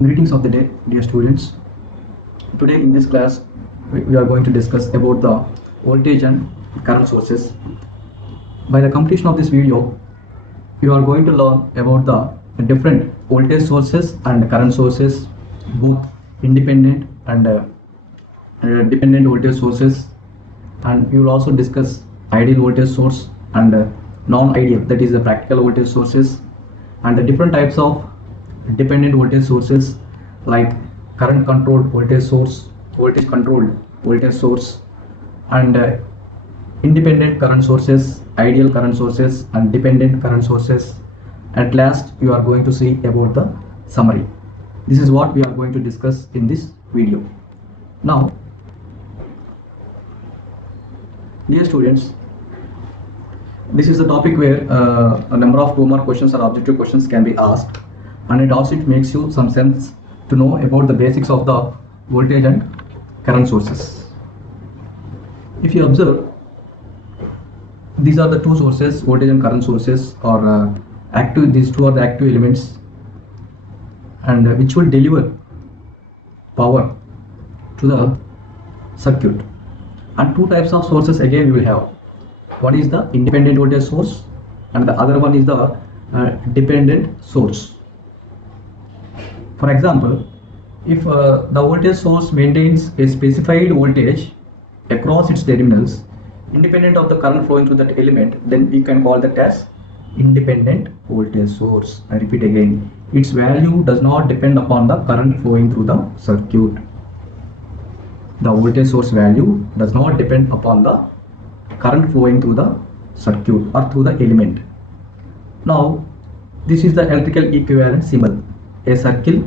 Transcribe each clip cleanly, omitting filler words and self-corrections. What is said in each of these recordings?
Greetings of the day, dear students. Today in this class, we are going to discuss about the voltage and current sources. By the completion of this video, you are going to learn about the different voltage sources and current sources, both independent and dependent voltage sources, and we will also discuss ideal voltage source and non-ideal, that is the practical voltage sources, and the different types of dependent voltage sources like current controlled voltage source, voltage controlled voltage source, and independent current sources, ideal current sources, and dependent current sources. At last, you are going to see about the summary. This is what we are going to discuss in this video. Now, dear students, this is the topic where a number of 2 mark questions or objective questions can be asked, and it makes you some sense to know about the basics of the voltage and current sources. If you observe, these are the two sources, voltage and current sources, or active. These two are the active elements, and which will deliver power to the circuit. And two types of sources again we will have. One is the independent voltage source, and the other one is the dependent source. For example, if the voltage source maintains a specified voltage across its terminals, independent of the current flowing through that element, then we can call that as independent voltage source. I repeat again, its value does not depend upon the current flowing through the circuit. The voltage source value does not depend upon the current flowing through the circuit or through the element. Now, this is the electrical equivalent symbol. A circle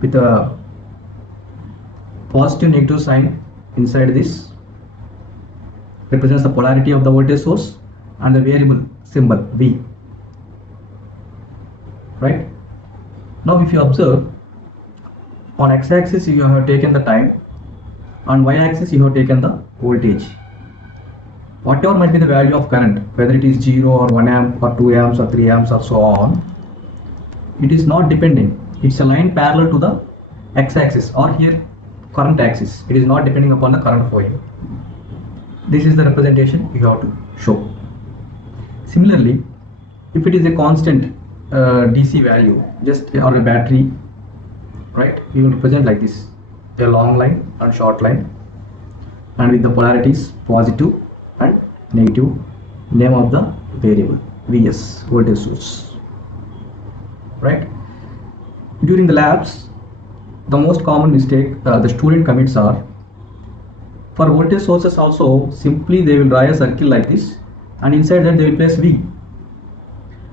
with a positive negative sign inside this represents the polarity of the voltage source, and the variable symbol V. Right? Now, if you observe, on x-axis you have taken the time, on y-axis you have taken the voltage. Whatever might be the value of current, whether it is 0 or 1 amp or 2 amps or 3 amps or so on, it is not depending. It's a line parallel to the x-axis, or here current axis. It is not depending upon the current flowing. This is the representation you have to show. Similarly, if it is a constant DC value, just or a battery, right, you will represent like this: a long line and short line, and with the polarities positive and negative. Name of the variable Vs, voltage source. Right? During the labs, the most common mistake the student commits are, for voltage sources also, simply they will draw a circle like this, and inside that they will place V.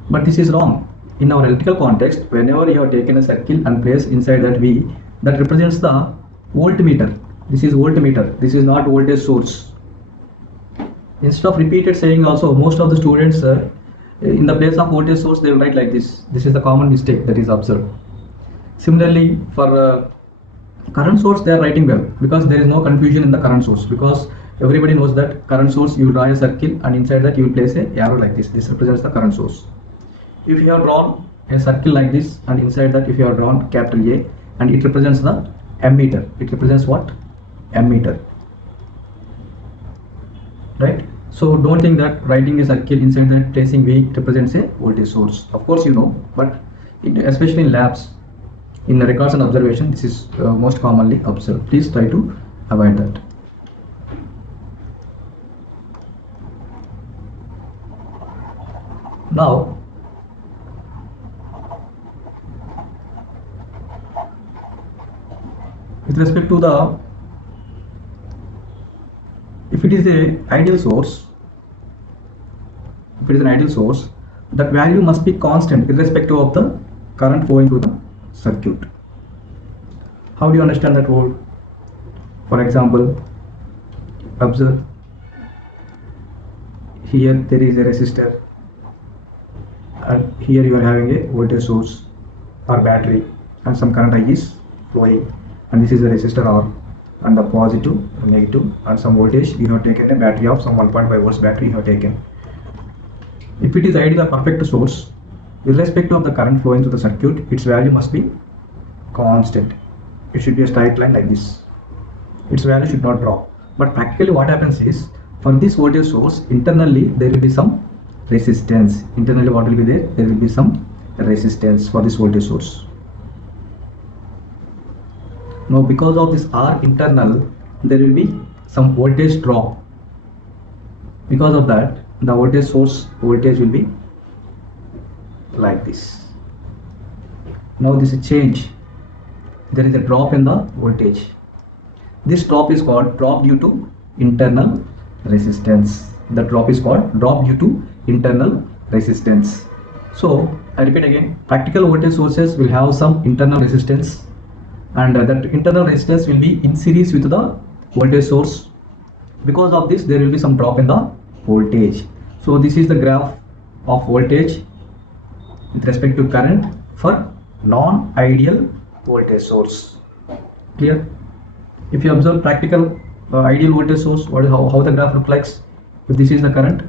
But this is wrong. In our electrical context, whenever you have taken a circle and placed inside that V, that represents the voltmeter. This is voltmeter. This is not voltage source. Instead of repeated saying also, most of the students in the place of voltage source they will write like this. This is the common mistake that is observed. Similarly, for current source they are writing well, because there is no confusion in the current source, because everybody knows that current source, you draw a circle and inside that you will place a arrow like this. This represents the current source. If you have drawn a circle like this, and inside that if you have drawn capital A, and it represents the ammeter. It represents what? Ammeter. Right? So don't think that writing a circle inside that placing V represents a voltage source. Of course you know, but especially in labs, in the records and observation, this is most commonly observed. Please try to avoid that. Now, with respect to the, if it is an ideal source, that value must be constant irrespective of the current flowing through the circuit. How do you understand that word? For example, observe, here there is a resistor, and here you are having a voltage source or battery, and some current I is flowing, and this is a resistor R, and the positive and negative, and some voltage you have taken a battery of some 1.5 volts battery you have taken. If it is ideal or perfect source, irrespective of the current flowing through the circuit, its value must be constant. It should be a straight line like this. Its value should not drop. But practically what happens is, for this voltage source, internally there will be some resistance. Internally what will be there? There will be some resistance for this voltage source. Now because of this R internal, there will be some voltage drop. Because of that, the voltage source voltage will be like this. Now this is change. There is a drop in the voltage. This drop is called drop due to internal resistance. The drop is called drop due to internal resistance. So I repeat again, practical voltage sources will have some internal resistance, and that internal resistance will be in series with the voltage source. Because of this, there will be some drop in the voltage. So this is the graph of voltage with respect to current for non-ideal voltage source. Clear? If you observe practical ideal voltage source, how the graph looks like. If this is the current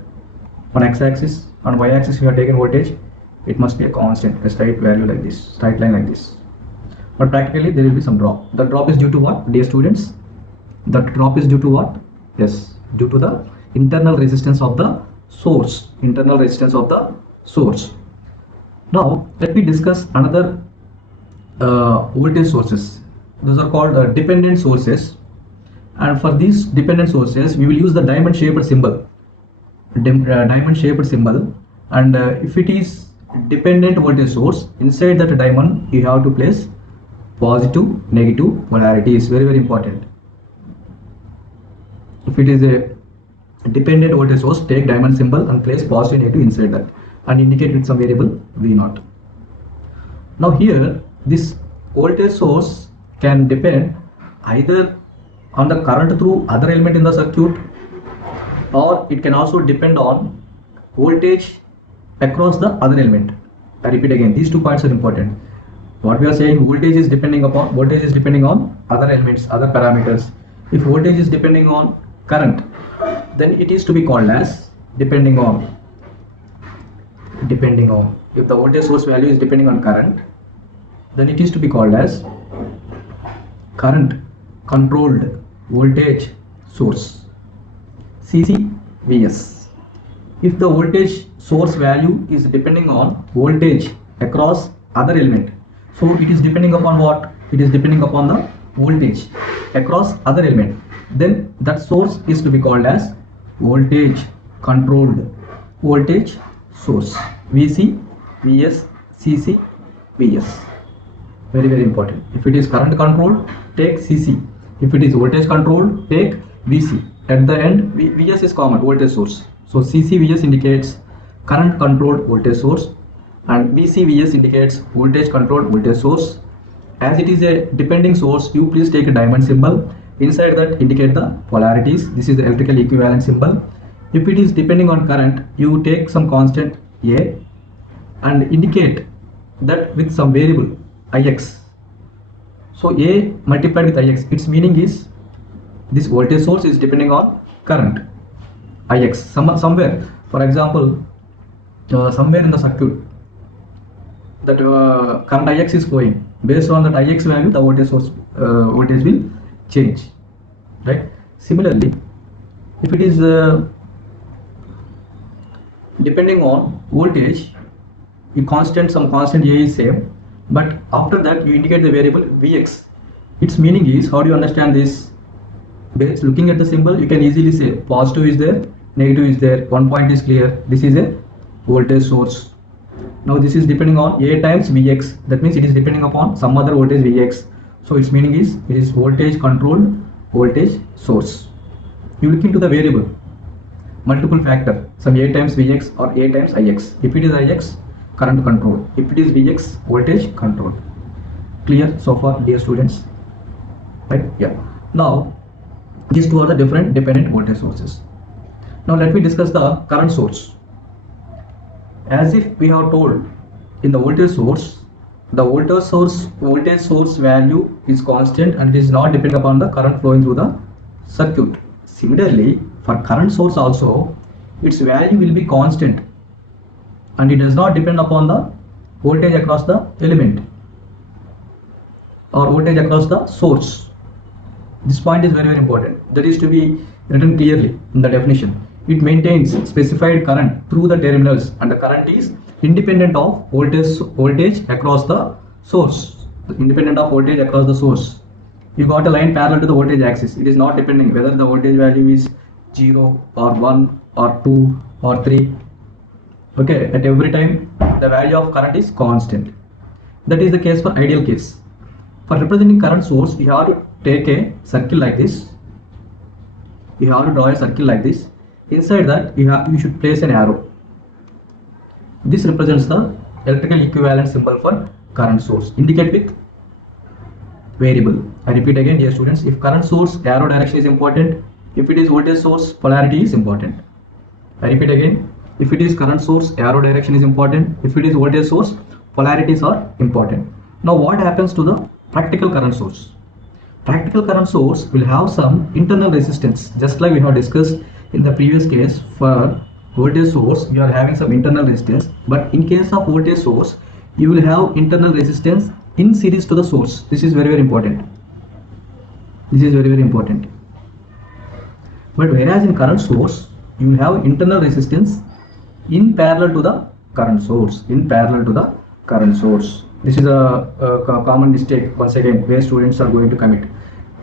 on x-axis, on y-axis you have taken voltage, it must be a constant, a straight value like this, straight line like this. But practically there will be some drop. The drop is due to what, dear students? The drop is due to what? Yes, due to the internal resistance of the source. Internal resistance of the source. Now let me discuss another voltage sources. Those are called dependent sources, and for these dependent sources we will use the diamond shaped symbol. Diamond shaped symbol, and if it is dependent voltage source, inside that diamond you have to place positive, negative polarity. Is very important. If it is a dependent voltage source, take diamond symbol and place positive, negative inside that, and indicate with some variable V0. Now here this voltage source can depend either on the current through other element in the circuit, or it can also depend on voltage across the other element. I repeat again, these 2 points are important. What we are saying, voltage is depending on other elements, other parameters. If voltage is depending on current, then it is to be called as depending on. If the voltage source value is depending on current, then it is to be called as current controlled voltage source, CCVS. If the voltage source value is depending on voltage across other element, so it is depending upon what? It is depending upon the voltage across other element, then that source is to be called as voltage controlled voltage source, VC, VS, CC, VS. Very important. If it is current controlled, take CC. If it is voltage controlled, take VC. At the end, VS is common, voltage source. So CC, VS indicates current controlled voltage source, and VC, VS indicates voltage controlled voltage source. As it is a depending source, you please take a diamond symbol. Inside that indicate the polarities. This is the electrical equivalent symbol. If it is depending on current, you take some constant A and indicate that with some variable Ix. So A multiplied with Ix, its meaning is this voltage source is depending on current Ix somewhere. For example, somewhere in the circuit that current Ix is flowing. Based on that Ix value, the voltage source voltage will change, right? Similarly, if it is depending on voltage, some constant A is same, but after that you indicate the variable Vx. Its meaning is, how do you understand this? Based looking at the symbol, you can easily say positive is there, negative is there. One point is clear. This is a voltage source. Now this is depending on A times Vx. That means it is depending upon some other voltage Vx. So its meaning is it is voltage controlled voltage source. You look into the variable, multiple factor, some A times Vx or A times Ix. If it is Ix, current control. If it is Vx, voltage control. Clear so far, dear students? Right? Yeah. Now these two are the different dependent voltage sources. Now let me discuss the current source. As if we have told, in the voltage source, the voltage source value is constant and it is not depending upon the current flowing through the circuit. Similarly, for current source also, its value will be constant and it does not depend upon the voltage across the element. or voltage across the source. This point is very, very important. That is to be written clearly in the definition. It maintains specified current through the terminals, and the current is independent of voltage across the source. Independent of voltage across the source. You got a line parallel to the voltage axis. It is not depending whether the voltage value is 0 or 1 or 2 or 3. Okay, at every time the value of current is constant. That is the case for ideal case. For representing current source, you have to take a circle like this. You have to draw a circle like this. Inside that you should place an arrow. This represents the electrical equivalent symbol for current source. Indicate with variable. I repeat again, dear students, if current source arrow direction is important, if it is voltage source polarity is important. I repeat again, if it is current source arrow direction is important, if it is voltage source polarities are important. Now what happens to the practical current source? Practical current source will have some internal resistance, just like we have discussed in the previous case. For voltage source we are having some internal resistance, but in case of voltage source you will have internal resistance in series to the source. This is very, very important. This is very, very important. But whereas in current source you will have internal resistance in parallel to the current source. In parallel to the current source. This is a common mistake once again where students are going to commit.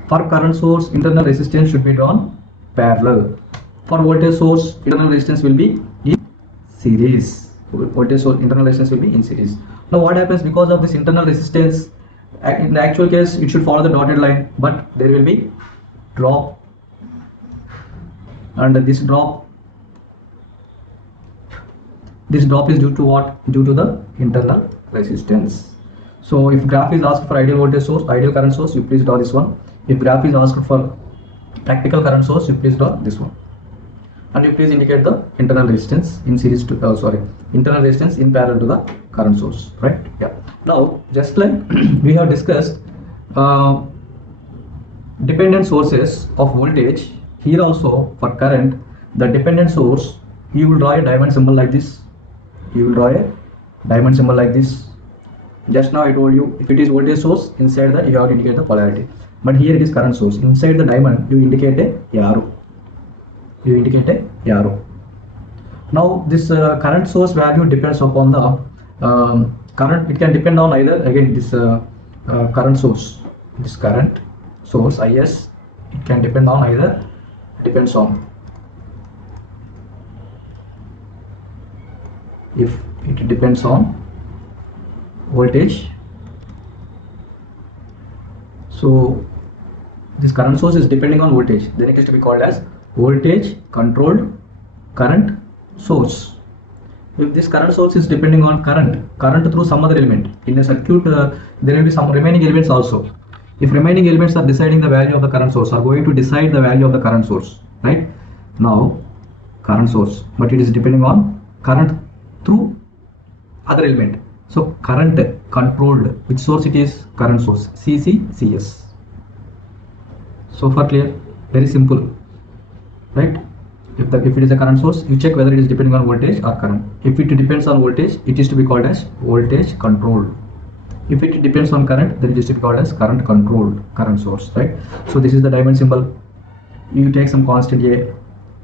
For current source, internal resistance should be drawn parallel. For voltage source, internal resistance will be in series. Voltage source internal resistance will be in series. Now what happens because of this internal resistance? In the actual case it should follow the dotted line, but there will be drop, and this drop is due to what? Due to the internal resistance. So if graph is asked for ideal voltage source, ideal current source, you please draw this one. If graph is asked for practical current source, you please draw this one, and you please indicate the internal resistance in series to internal resistance in parallel to the current source, right? Yeah. Now just like we have discussed dependent sources of voltage, here also for current, the dependent source, you will draw a diamond symbol like this. You will draw a diamond symbol like this. Just now I told you, if it is voltage source, inside that you have to indicate the polarity, but here it is current source. Inside the diamond you indicate a arrow. You indicate a arrow. Now this current source value depends upon the current. It can depend on either, again, this current source, this current source IS, it can depend on either, depends on, if it depends on voltage, so this current source is depending on voltage, then it is to be called as voltage controlled current source. If this current source is depending on current through some other element in a circuit, there will be some remaining elements also. If remaining elements are deciding the value of the current source, are going to decide the value of the current source, right? Now current source, but it is depending on current through other element. So current controlled, which source it is? Current source, CS. So far clear? Very simple, right? If it is a current source, you check whether it is depending on voltage or current. If it depends on voltage, it is to be called as voltage controlled. If it depends on current, then it is to be called as current controlled current source, right? So this is the diamond symbol. You take some constant A.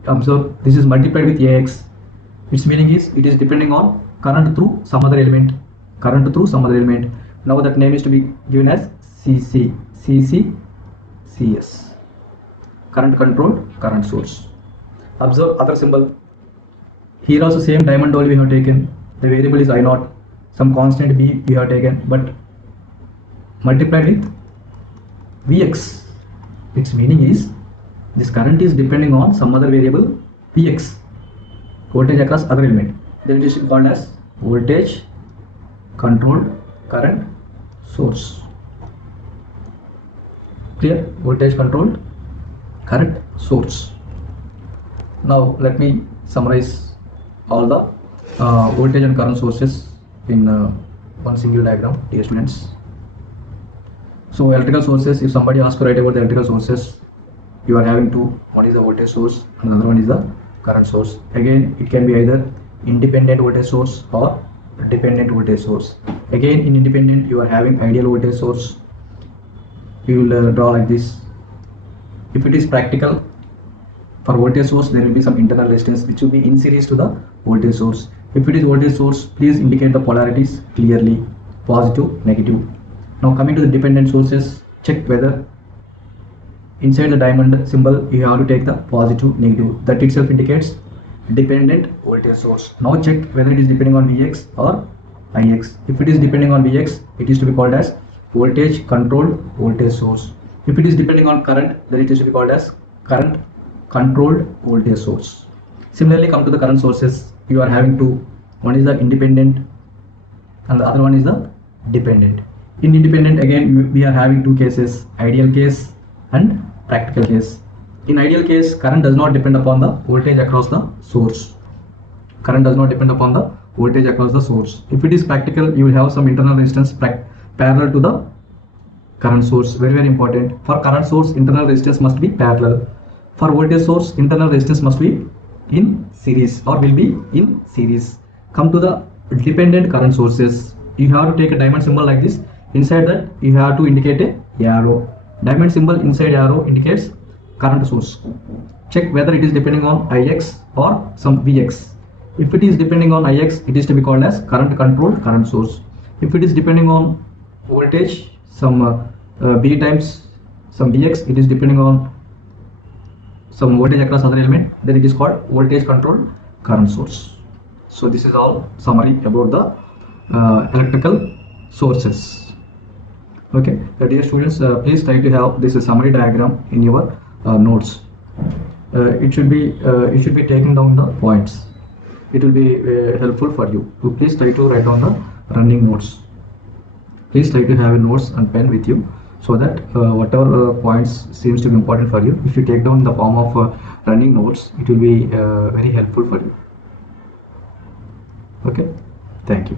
Observe, this is multiplied with AX. Its meaning is it is depending on current through some other element. Current through some other element. Now that name is to be given as CS. Current controlled current source. Observe other symbol. Here also same diamond only we have taken. The variable is I0. Some constant B we have taken, but multiplied with Vx. Its meaning is this current is depending on some other variable Vx, voltage across other element. Then it is called as voltage controlled current source. Clear? Voltage controlled current source. Now let me summarize all the voltage and current sources in one single diagram, dear students. So electrical sources, if somebody asks to write about the electrical sources, you are having two. One is the voltage source and another one is the current source. Again, it can be either independent voltage source or dependent voltage source. Again, in independent you are having ideal voltage source. you will draw like this. If it is practical, for voltage source there will be some internal resistance which will be in series to the voltage source. If it is voltage source, please indicate the polarities clearly, positive, negative. Now coming to the dependent sources, check whether inside the diamond symbol you have to take the positive, negative. That itself indicates dependent voltage source. Now check whether it is depending on Vx or Ix. If it is depending on Vx, it is to be called as voltage controlled voltage source. If it is depending on current, then it is to be called as current controlled voltage source. Similarly, come to the current sources. You are having two. One is the independent and the other one is the dependent. In independent, again we are having two cases, ideal case and practical case. In ideal case, current does not depend upon the voltage across the source. Current does not depend upon the voltage across the source. If it is practical, you will have some internal resistance parallel to the current source. Very, very important. For current source, internal resistance must be parallel. For voltage source, internal resistance must be in series or will be in series. Come to the dependent current sources. You have to take a diamond symbol like this. Inside that, you have to indicate a arrow. Diamond symbol inside arrow indicates current source. Check whether it is depending on Ix or some Vx. If it is depending on Ix, it is to be called as current controlled current source. If it is depending on voltage, some B times some Vx, it is depending on some voltage across other element, then it is called voltage controlled current source. So this is all summary about the electrical sources. Okay, dear students, please try to have this summary diagram in your notes. It should be taken down the points. It will be helpful for you. So please try to write down the running notes. Please try to have a notes and pen with you, so that whatever points seems to be important for you, if you take down the form of running notes, it will be very helpful for you. Okay, thank you.